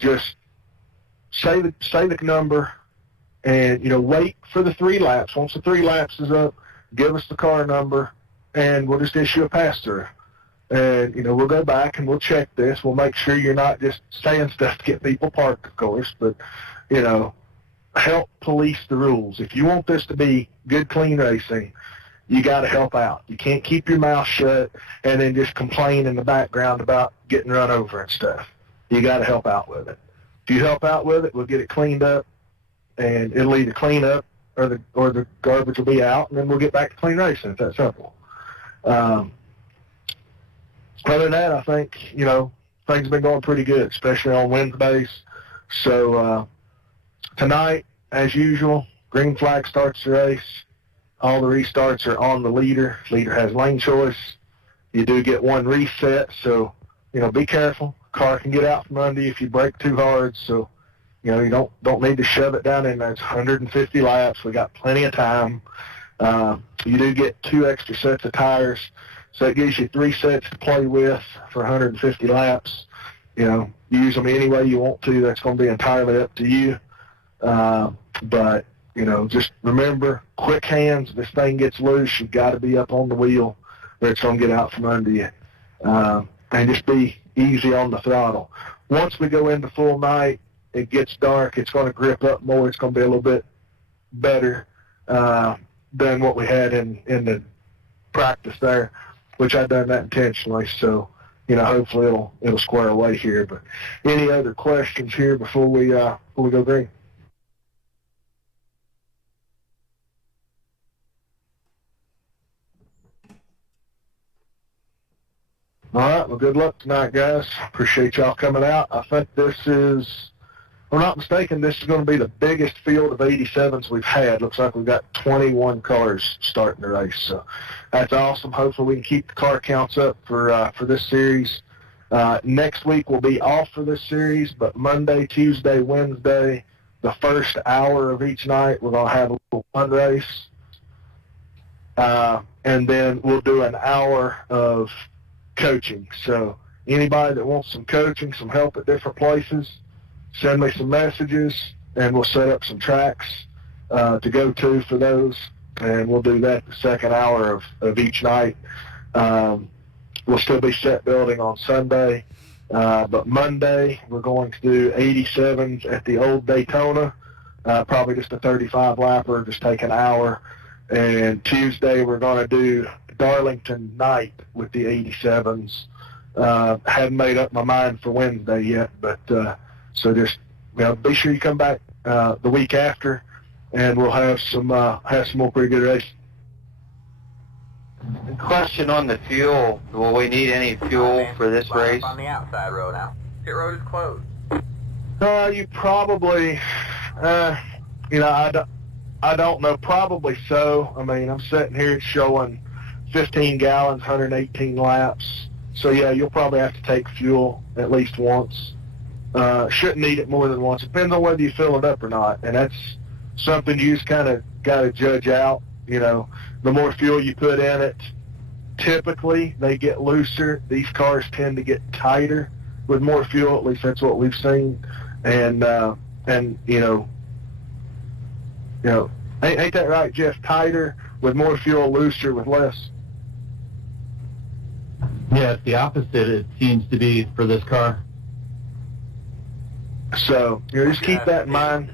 just say the number, and, wait for the 3 laps. Once the 3 laps is up, give us the car number, and we'll just issue a pass-through. And, we'll go back and we'll check this. We'll make sure you're not just saying stuff to get people parked, of course, but, help police the rules. If you want this to be good, clean racing, you got to help out. You can't keep your mouth shut and then just complain in the background about getting run over and stuff. You got to help out with it. If you help out with it, we'll get it cleaned up, and it'll either clean up or the garbage will be out, and then we'll get back to clean racing. It's that simple. Other than that, I think, things have been going pretty good, especially on Wednesdays. So tonight, as usual, green flag starts the race. All the restarts are on the leader. Leader has lane choice. You do get 1 reset, so, be careful. Car can get out from under you if you brake too hard, so, you don't need to shove it down in there. It's 150 laps. We got plenty of time. You do get 2 extra sets of tires, so it gives you 3 sets to play with for 150 laps. Use them any way you want to. That's going to be entirely up to you. But, just remember, quick hands. If this thing gets loose, you've got to be up on the wheel or it's going to get out from under you. And just be easy on the throttle. Once we go into full night, it gets dark. It's going to grip up more. It's going to be a little bit better than what we had in the practice there, which I've done that intentionally. So, hopefully it'll square away here. But any other questions here before we go green? All right, well, good luck tonight, guys. Appreciate y'all coming out. I think this is, if I'm not mistaken, this is going to be the biggest field of 87s we've had. Looks like we've got 21 cars starting the race, so that's awesome. Hopefully we can keep the car counts up for this series. Next week we'll be off for this series, but Monday, Tuesday, Wednesday, the first hour of each night, we're going to have a little fun race. And then we'll do an hour of coaching. So anybody that wants some coaching, some help at different places, send me some messages, and we'll set up some tracks to go to for those, and we'll do that the second hour of each night. We'll still be set building on Sunday, but Monday we're going to do 87s at the old Daytona, probably just a 35 lapper, just take an hour. And Tuesday we're going to do Darlington night with the 87s. Haven't made up my mind for Wednesday yet, but so just be sure you come back the week after, and we'll have some more pretty good races. Question on the fuel: will we need any fuel for this race? On the outside road now. Pit road is closed. You probably, I don't know. Probably so. I mean, I'm sitting here, it's showing 15 gallons, 118 laps. So, yeah, you'll probably have to take fuel at least once. Shouldn't need it more than once. Depends on whether you fill it up or not. And that's something you just kind of got to judge out. The more fuel you put in it, typically they get looser. These cars tend to get tighter with more fuel. At least that's what we've seen. And ain't that right, Jeff? Tighter with more fuel, looser with less. Yeah, it's the opposite, it seems to be, for this car. So, just keep that in mind.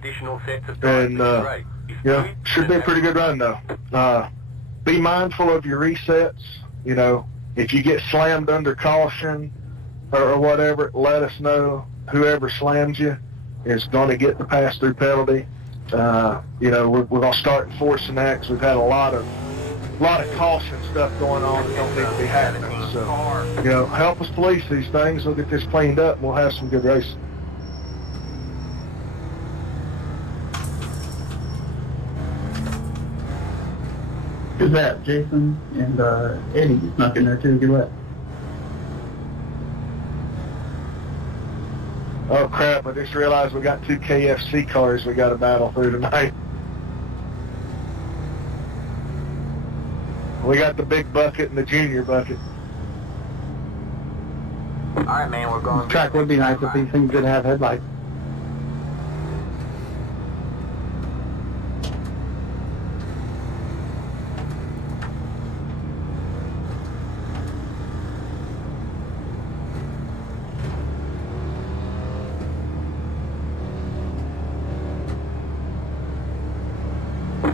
And, should be a pretty good run, though. Be mindful of your resets. If you get slammed under caution or whatever, let us know. Whoever slams you is going to get the pass-through penalty. We're going to start enforcing that because we've had a lot of caution stuff going on that don't need to be happening. So, help us police these things. We'll get this cleaned up, and we'll have some good racing. Who's that? Jason and Eddie snuck in there too. Good luck. Oh crap! I just realized we got 2 KFC cars we got to battle through tonight. We got the big bucket and the junior bucket. All right, man, we're going. Track would be nice if these things did have headlights.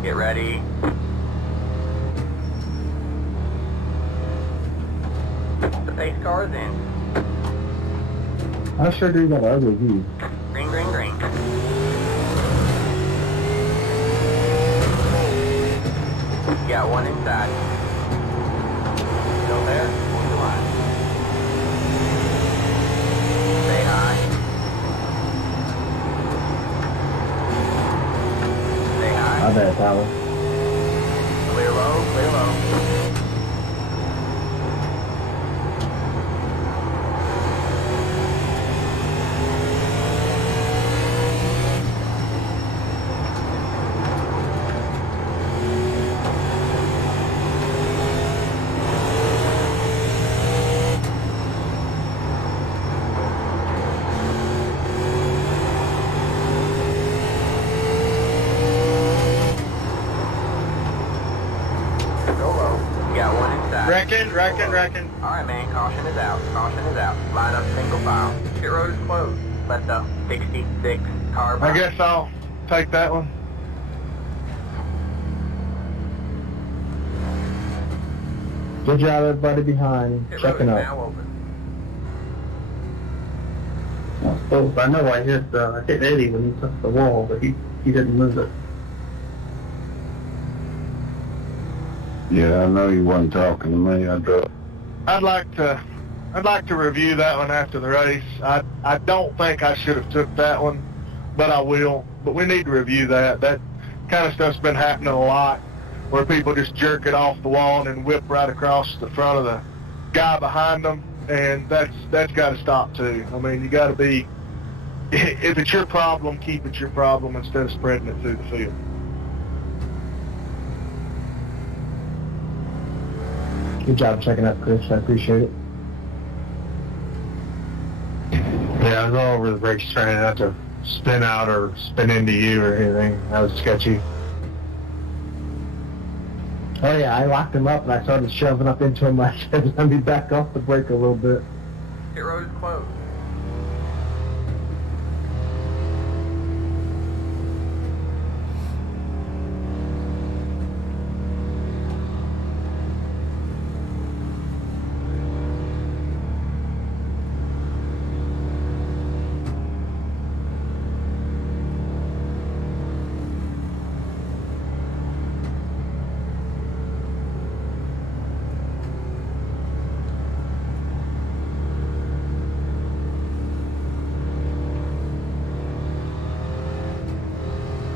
Get ready. The pace car is in. I sure do got an ugly view. Green, green, green. Got one inside. Still there? Hold the line. Say hi. Say hi. My bad, Tyler. Clear low, clear low. Reckon. Alright, man, caution is out. Caution is out. Line up single file. Pit road is closed. Left up 66 car. I guess I'll take that one. Good job, everybody behind. Pit road Checking is up. now open. I know I hit Eddie when he touched the wall, but he didn't move it. Yeah, I know you wasn't talking to me. I'd like to review that one after the race. I don't think I should have took that one, but I will. But we need to review that. That kind of stuff's been happening a lot, where people just jerk it off the wall and then whip right across the front of the guy behind them, and that's got to stop too. I mean, you got to be. If it's your problem, keep it your problem instead of spreading it through the field. Good job checking up, Chris. I appreciate it. Yeah, I was all over the brakes trying not to spin out or spin into you or anything. That was sketchy. Oh yeah, I locked him up and I started shoving up into him. I said, let me back off the brake a little bit. Pit road is closed.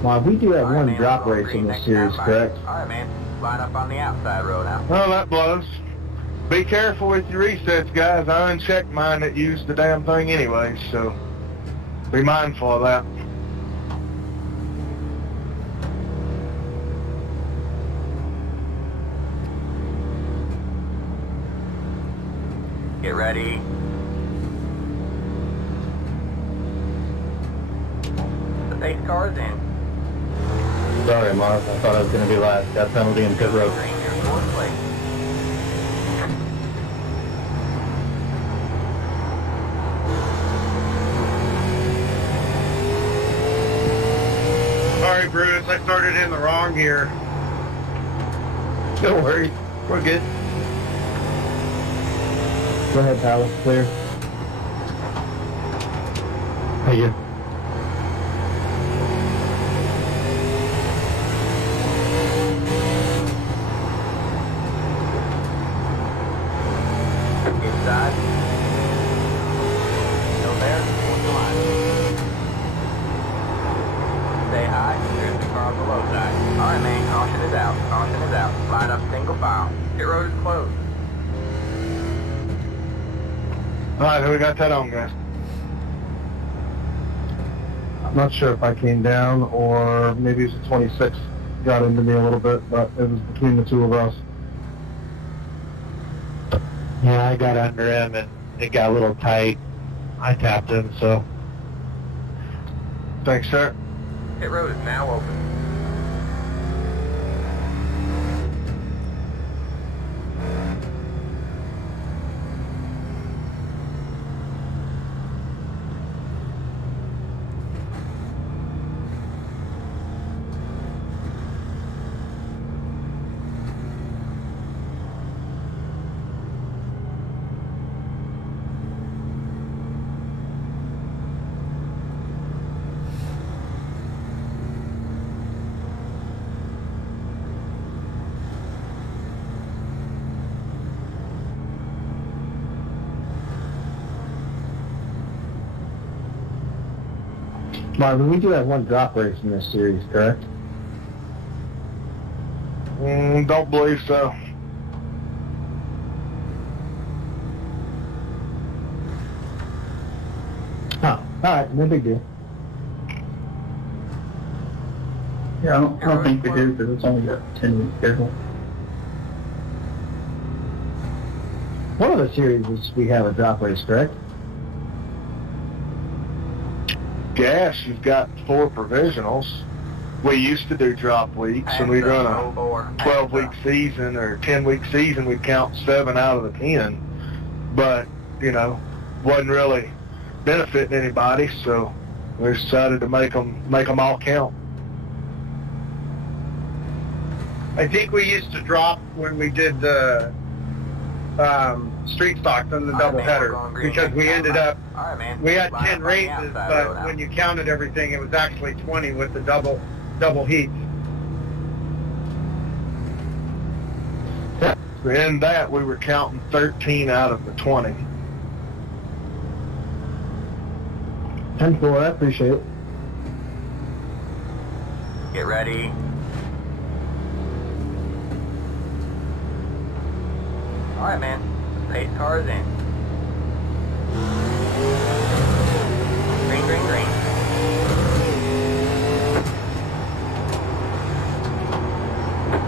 Well, we do have Alright, one man, drop all race green, in this next series, time, correct? Alright, man. Line up on the outside road now. Well, that blows. Be careful with your resets, guys. I unchecked mine that used the damn thing anyway, so be mindful of that. Get ready. The pace car is in. Sorry, Mark. I thought I was going to be last. Got penalty in pit road. Green, your fourth place. Sorry, Bruce. I started in the wrong gear. Don't worry. We're good. Go ahead, Tyler. Clear. Thank you. Inside. Still there? Hold the line. Say hi. There's the car on the low side. Alright, man. Caution is out. Caution is out. Line up single file. Pit road is closed. Alright, we got that on, guys. I'm not sure if I came down or maybe it was the 26 got into me a little bit, but it was between the two of us. Yeah, I got under him and it got a little tight. I tapped him, so. Thanks, sir. Pit road is now open. Marvin, we do have one drop race in this series, correct? Don't believe so. Oh, alright, no big deal. Yeah, I don't think we do because it's only a 10-week schedule. One of the series is we have a drop race, correct? Gas, you've got 4 provisionals. We used to do drop weeks, and we'd run a 12-week season or 10-week season. We'd count 7 out of the 10, but you know, wasn't really benefiting anybody, so we decided to make them all count. I think we used to drop when we did the street stocks on the doubleheader because we ended up, we had 10 races, but when you counted everything, it was actually 20 with the double heats. In that, we were counting 13 out of the 20. 10-4, I appreciate it. Get ready. Alright, man. Pace cars in. Green, green, green.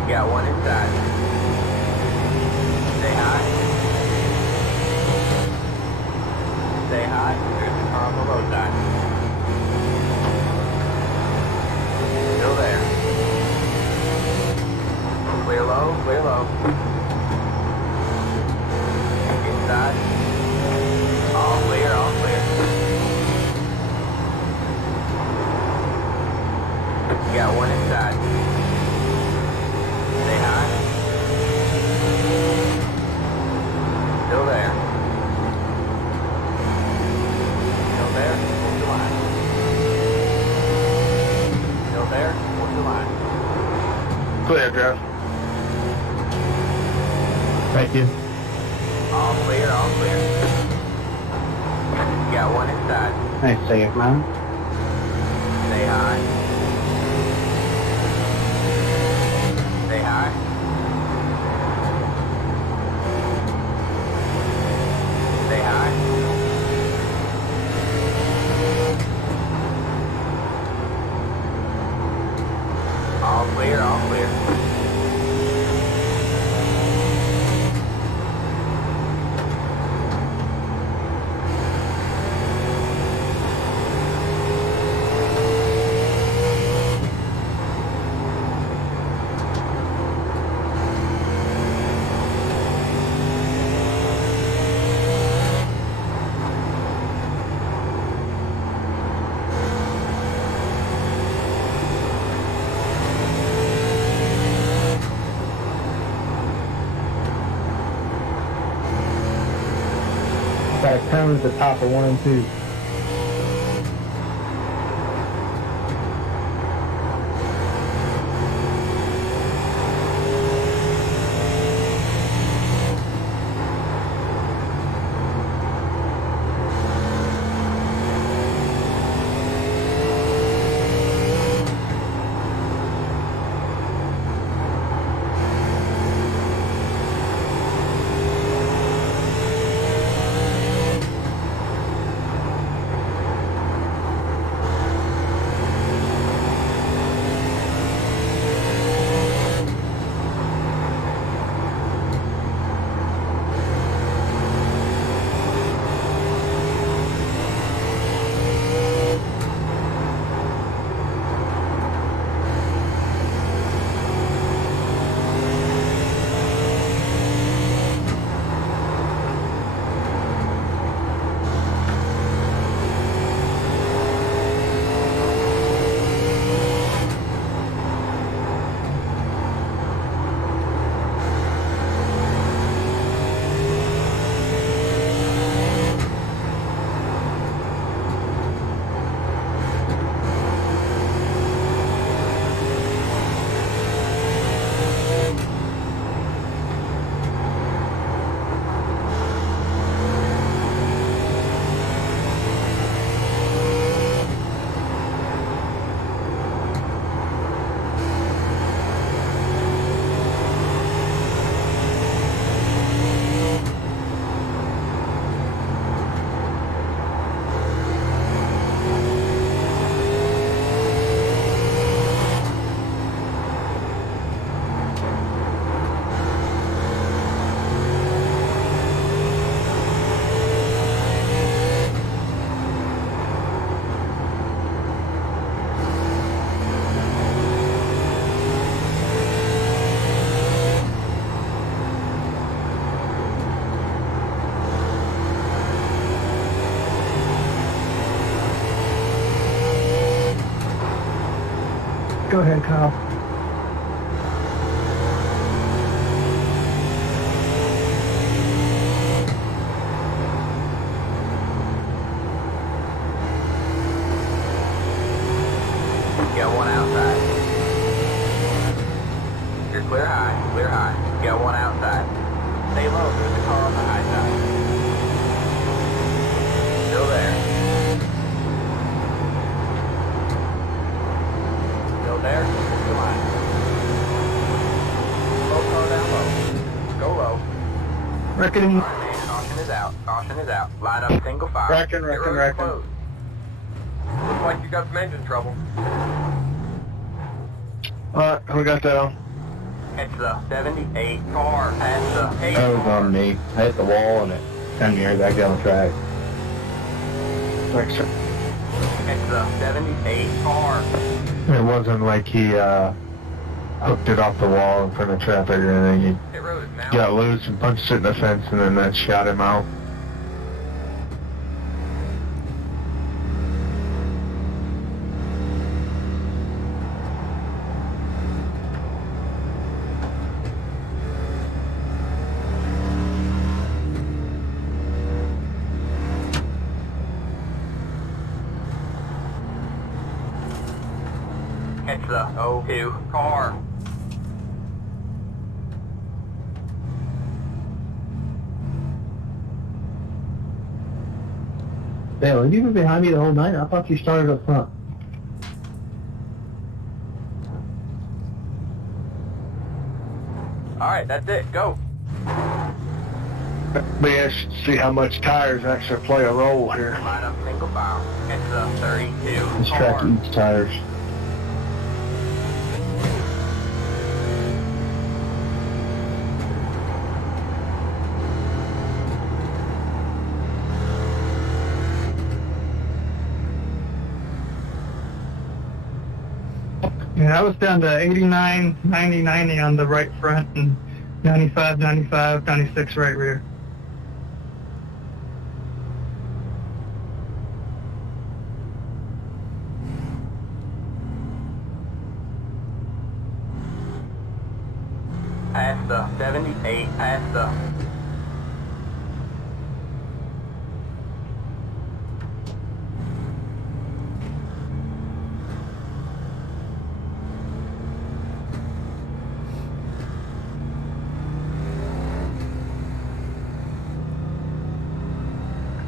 Got one inside. Stay high. Stay high. There's the car on the low side. Still there. Clear low, clear low. Inside. All clear, all clear. You got one inside. Stay high. Still there. Still there. Hold the line. Still there. Hold the line. Clear, Jeff. Thank you. All clear, all clear. You got one inside. Nice save, man. Stay high. Stay high. Stay high. All clear, all clear. Got a turn at the top of 1 and 2. Go ahead, Kyle. Got one outside. You're clear high, clear high. Got one outside. Stay low, there's a car on the high side. Still there. Still there? Come on. Low car down low. Go low. Reckoning. Alright, man, caution is out. Caution is out. Line up single file. Reckon. Closed. Looks like you got some engine trouble. Alright, we got that on. It's the 78 car at the 8 I was car. underneath. I hit the wall and it sent me right back down the track. Thanks, sir. It's the 78 car. It wasn't like he hooked it off the wall in front of traffic or anything. Hit road He now. got loose and punched it in the fence, and then that shot him out. It's the 02 car. Dale, have you been behind me the whole night? I thought you started up front. Alright, that's it. Go. Be interested to see how much tires actually play a role here. Line up single file. It's the 32 This track car. eats tires. Yeah, I was down to 89, 90, 90 on the right front, and 95, 95, 96 right rear. Past the 78, past the...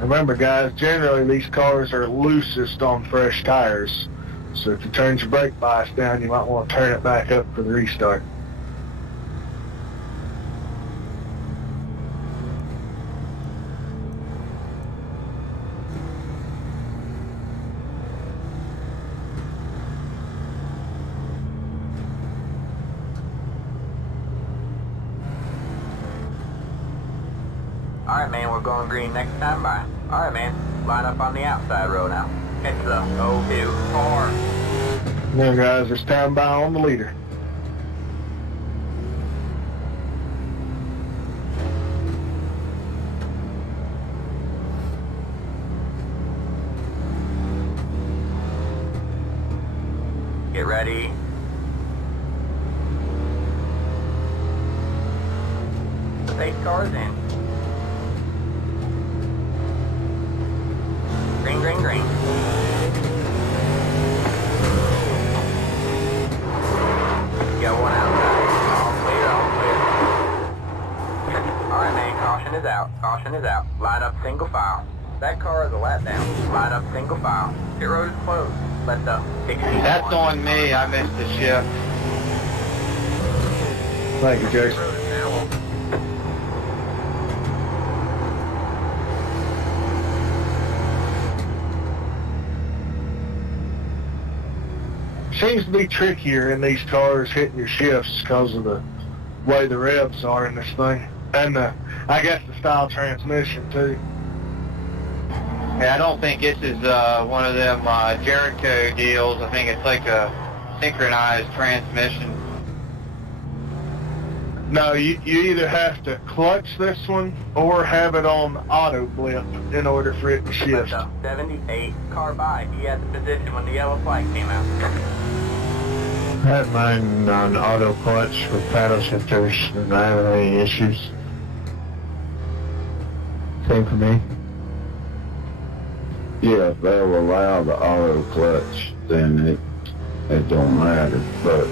Remember, guys, generally these cars are loosest on fresh tires. So if you turn your brake bias down, you might want to turn it back up for the restart. Alright, man, we're going green next time. Bye. Alright, man, line up on the outside row now. It's the 02 car. Now, guys, it's stand by on the leader. Get ready. The base car's in. Green, green, green. Got one outside. All clear, all clear. Alright, man, caution is out. Caution is out. Line up single file. That car is a lap down. Line up single file. Pit road is closed. Let the 61. That's on me. I missed the shift. Thank you, Pit Jason. road is now open. Seems to be trickier in these cars hitting your shifts because of the way the revs are in this thing. And I guess the style transmission too. Yeah, I don't think this is one of them Jericho deals. I think it's like a synchronized transmission. No, you either have to clutch this one or have it on auto blip in order for it to Let shift. the 78 car by. He had the position when the yellow flag came out. I had mine on auto clutch with paddle shifters, and I haven't had any issues. Same for me. Yeah, if they'll allow the auto clutch, then it don't matter. But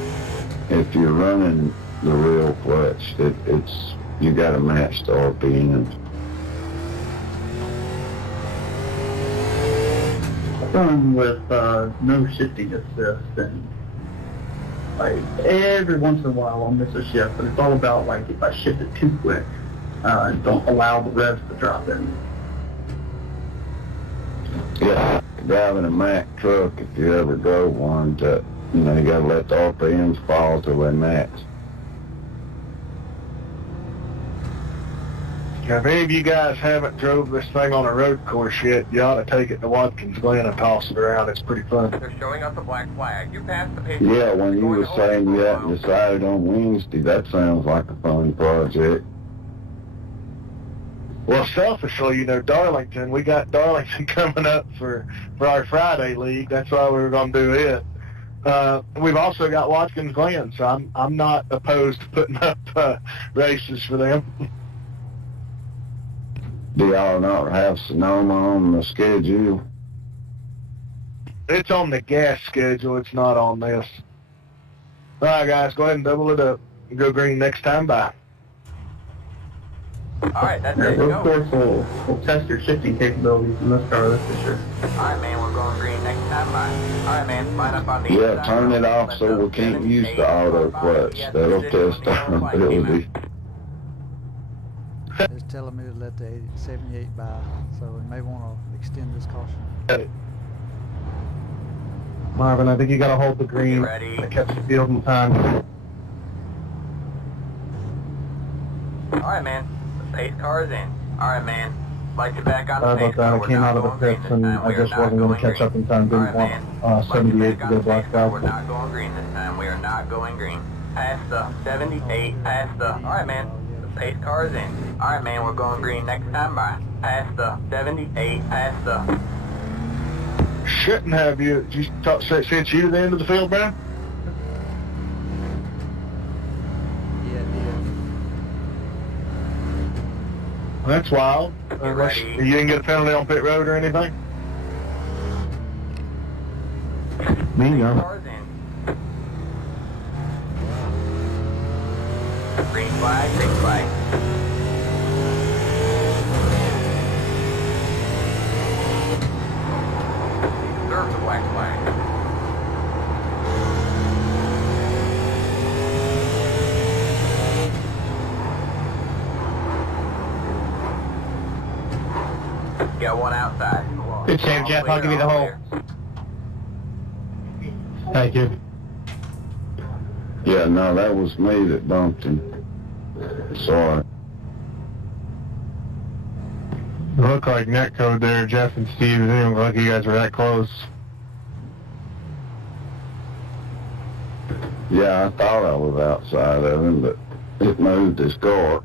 if you're running the real clutch, it's you got to match the RPM. Run with no shifting assist, and like every once in a while I'll miss a shift, but it's all about like if I shift it too quick, don't allow the revs to drop in. Yeah, driving a Mack truck, if you ever drove one, you got to let the RPMs fall till they match. Now, if any of you guys haven't drove this thing on a road course yet, you ought to take it to Watkins Glen and toss it around. It's pretty fun. They're showing us a black flag. You passed the picture. Yeah, when you were saying you hadn't decided on Wednesday, that sounds like a fun project. Well, selfishly, Darlington, we got Darlington coming up for our Friday league. That's why we were going to do it. We've also got Watkins Glen, so I'm not opposed to putting up races for them. Do y'all not have Sonoma on the schedule? It's on the gas schedule. It's not on this. All right, guys, go ahead and double it up. Go green next time. Bye. All right, that's Yeah, it. road Go. course will test your shifting capabilities in this car, that's for sure. All right, man, we're going green next time. Bye. All right, man, line up on the Yeah, inside. turn it off so we can't use the auto clutch. That'll test our ability. It's telling me to let the 78 by, so we may want to extend this caution. Marvin, I think you got to hold the green Ready. to catch the field in time. All right, man. The pace car is in. All right, man. Light you back on the Sorry pace about that. car. I came out of the pits and I just wasn't going to catch up in time. Didn't want 78 to go black out. We're not going green this time. We are not going green. Past the 78, past the... All right, man. The pace car is in. All right, man. We're going green next time. Bye. Past the 78, past the... Shouldn't have you. Just sent you to the end of the field, Brian? Yeah, That's wild. Unless you didn't get a penalty on pit road or anything? Me, no. Cars in. Green flag, green flag. Observe the black flag. Got one outside. Good save, Jeff. I'll give you the hole. Thank you. Yeah, no, that was me that bumped him. Sorry. It looked like net code there, Jeff and Steve. It didn't look like you guys were that close. Yeah, I thought I was outside of him, but it moved his car.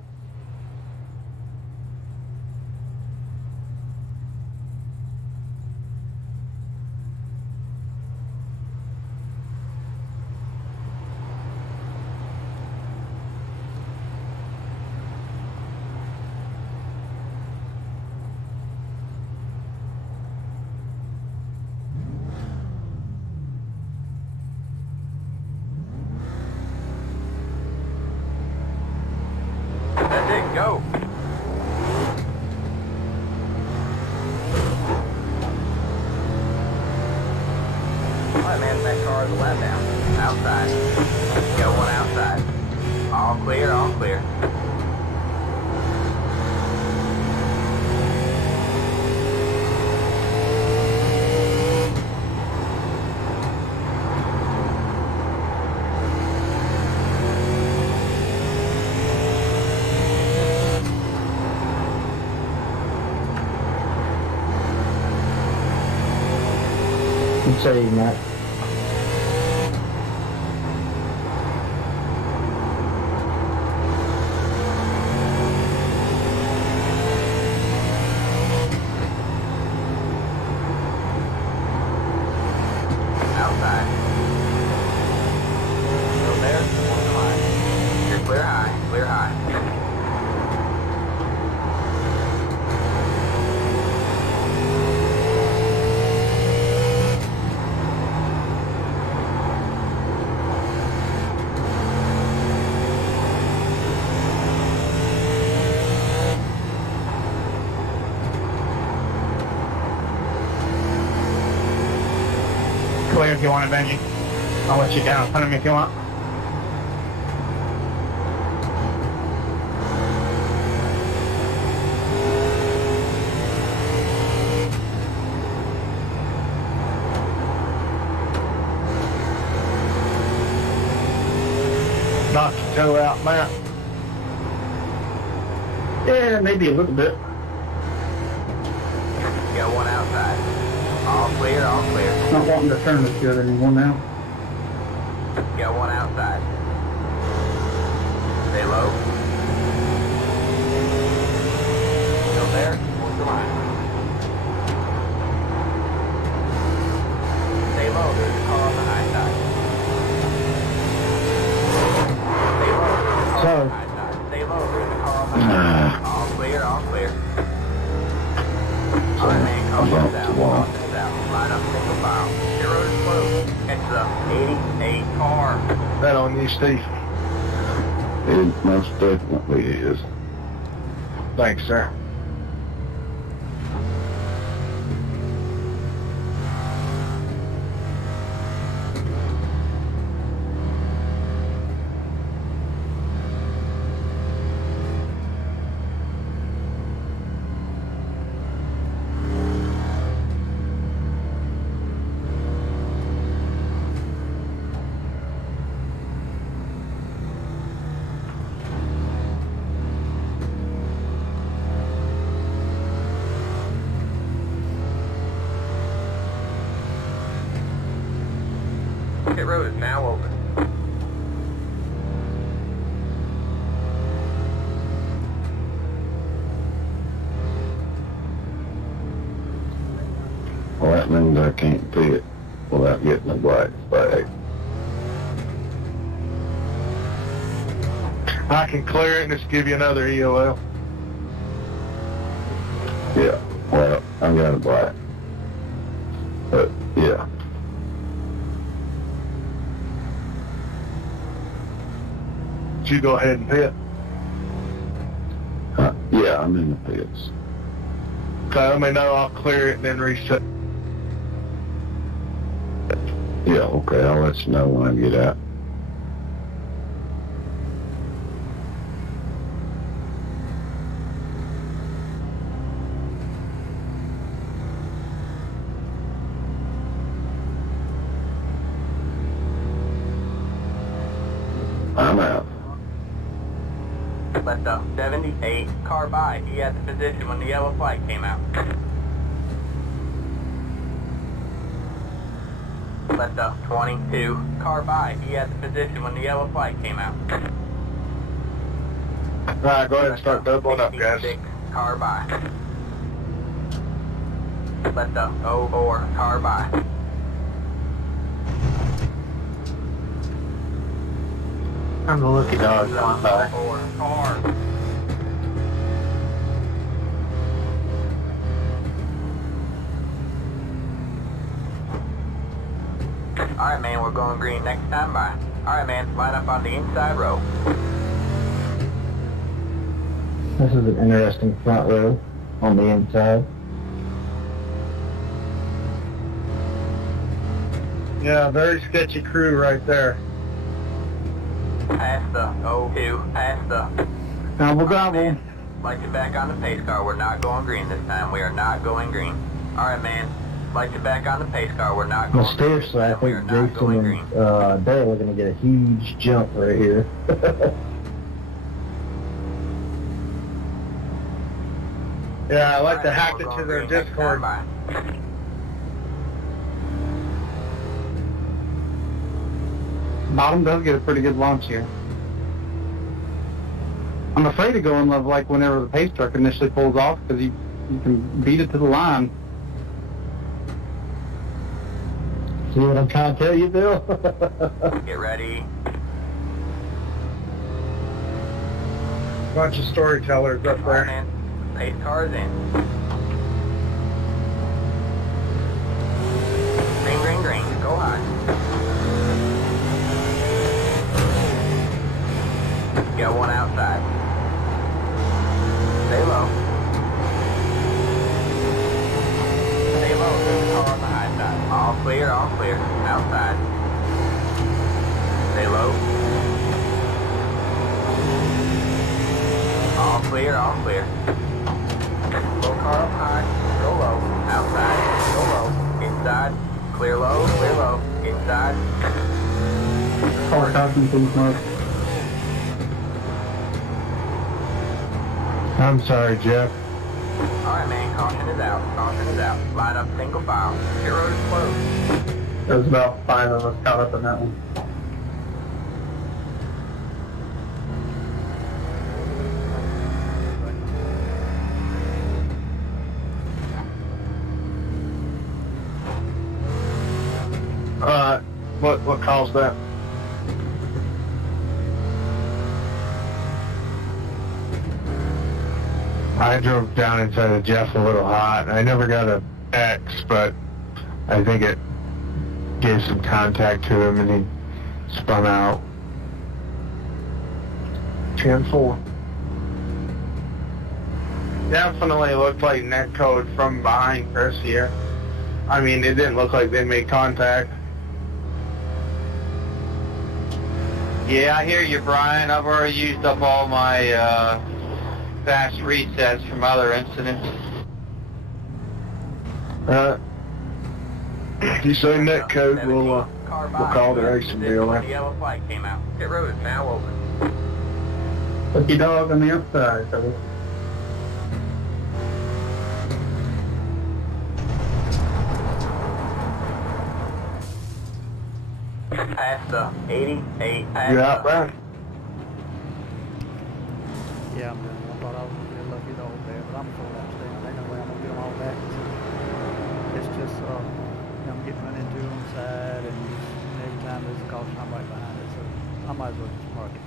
That's it, go. Alright, man, that car is a lap down. Outside. Got one outside. All clear, all clear. Good save, Matt. Outside. if you want it, Benji. I'll let you down in front of me if you want. Knock your toe out, Matt. Yeah, maybe a little bit. Got one outside. All clear, all clear. Not wanting to turn this good anymore now. Got one outside. Stay low. Still there? Hold the line. Stay low, there's a car on the high side. Stay low, there's a car on the high side. Stay low, there's a car on the high side. All clear, all clear. Alright, man, caution's out. Caution's out. Line up single file. Your road is closed. Catch the 88 car. That on you, Steve. It most definitely is. Thanks, sir. Pit road is now open. Well, that means I can't pit without getting a black flag. I can clear it and just give you another EOL. Yeah, well, I got a black. But, yeah. You go ahead and pit. Yeah, I'm in the pits. Okay, let me know. I'll clear it and then reset. Yeah, okay, I'll let you know when I get out. I'm out. Let the 78 car by. He had the position when the yellow flag came out. Let the 22 car by. He had the position when the yellow flag came out. Alright, go ahead and start doubling up, guys. 66 car by. Let the 04 car by. I'm the lucky dog. Come by. 04 car. Alright, man, we're going green next time by. Alright, man, line up on the inside row. This is an interesting front row on the inside. Yeah, very sketchy crew right there. Pass the 02, pass the... Gobble, gobble. Like it back on the pace car, we're not going green this time. We are not going green. Alright, man. Like it back on the pace car, we're not going green. Seriously, I think Jason and Dale are going to get a huge jump right here. Yeah, I like to hack it to their Discord. Bottom does get a pretty good launch here. I'm afraid to go in love like whenever the pace truck initially pulls off because you can beat it to the line. See what I'm trying to tell you, Bill? Get ready. Bunch of storytellers up there. Man. Pace cars in. Green, green, green. Go high. Got one outside. Stay low. Stay low. There's a car on the high side. All clear, all clear. Outside. outside. Stay low. All clear, all clear. Low car up high, go low. Outside, go low. Inside, clear low, inside. Car caution, please, Mark. I'm sorry, Jeff. Alright, man, caution is out. Caution is out. Line up single file. Pit road is closed. There was about 5 of us caught up in that one. What caused that? I drove down inside of Jeff a little hot. I never got a X, but I think it gave some contact to him and he spun out. 10-4. Definitely looked like net code from behind Chris here. I mean, it didn't look like they made contact. Yeah, I hear you, Brian. I've already used up all my fast resets from other incidents. If you say net code, we'll call the racing deal The then. yellow flag came out. Pit road is now open. Lucky dog on the outside, fellas. Past the 88. Past You out, Brian? Yeah, I'm done. I thought I was going to get lucky the whole day, but I'm full laps down. Ain't no way I'm going to get them all back. It's just, I'm getting run into on the side, and just every time there's a caution, I'm right behind it, so I might as well just park it.